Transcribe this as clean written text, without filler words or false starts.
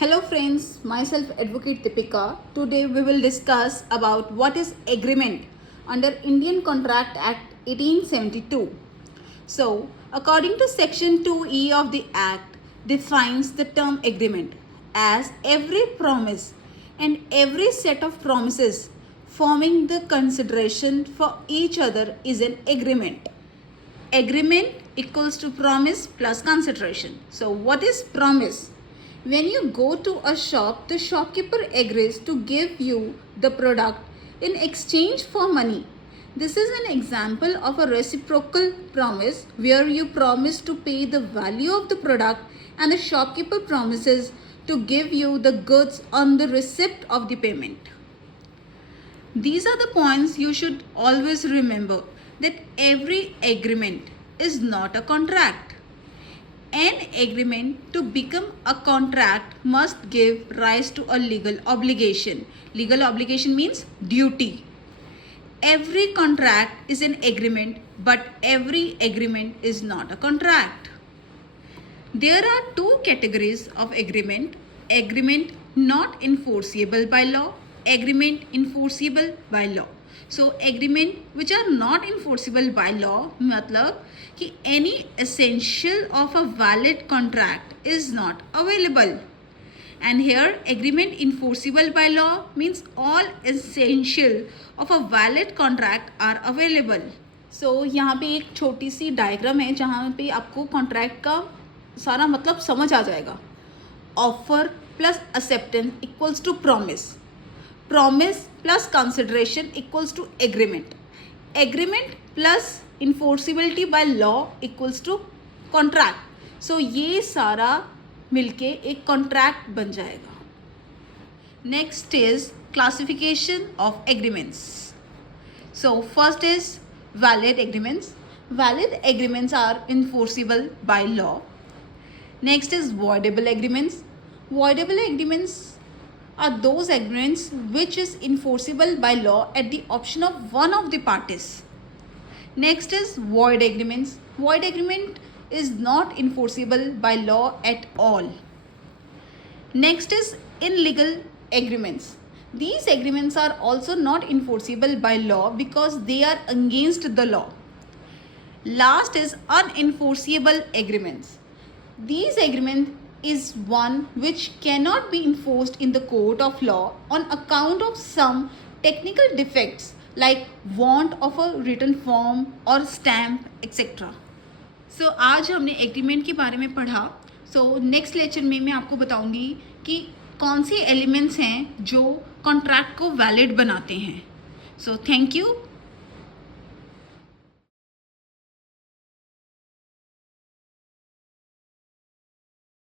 Hello friends, myself Advocate Deepika. Today we will discuss about what is agreement under Indian Contract Act 1872. So, according to section 2E of the act defines the term agreement as every promise and every set of promises forming the consideration for each other is an agreement. Agreement equals to promise plus consideration. So what is promise? When you go to a shop, the shopkeeper agrees to give you the product in exchange for money. This is an example of a reciprocal promise where you promise to pay the value of the product and the shopkeeper promises to give you the goods on the receipt of the payment. These are the points you should always remember, that every agreement is not a contract. An agreement to become a contract must give rise to a legal obligation. Legal obligation means duty. Every contract is an agreement, but every agreement is not a contract. There are two categories of agreement: agreement not enforceable by law, agreement enforceable by law. So agreement which are not enforceable by law मतलब कि any essential of a valid contract is not available. And here agreement enforceable by law means all essential of a valid contract are available. So यहाँ पे एक छोटी C diagram है जहाँ पे आपको कॉन्ट्रैक्ट का सारा मतलब समझ आ जाएगा. Offer plus acceptance equals to promise, promise plus consideration equals to agreement, agreement plus enforceability by law equals to contract. So ये सारा मिलके एक कॉन्ट्रैक्ट बन जाएगा. Next is classification of agreements. So first is valid agreements. Valid agreements are enforceable by law. Next is voidable agreements. Voidable agreements are those agreements which is enforceable by law at the option of one of the parties. Next is void agreements. Void agreement is not enforceable by law at all. Next is illegal agreements. These agreements are also not enforceable by law because they are against the law. Last is unenforceable agreements. These agreements is one which cannot be enforced in the court of law on account of some technical defects like want of a written form or stamp etc. So आज हमने agreement के बारे में पढ़ा. So next lecture में मैं आपको बताऊंगी कि कौन से एलिमेंट्स हैं जो कॉन्ट्रैक्ट को वैलिड बनाते हैं. So thank you.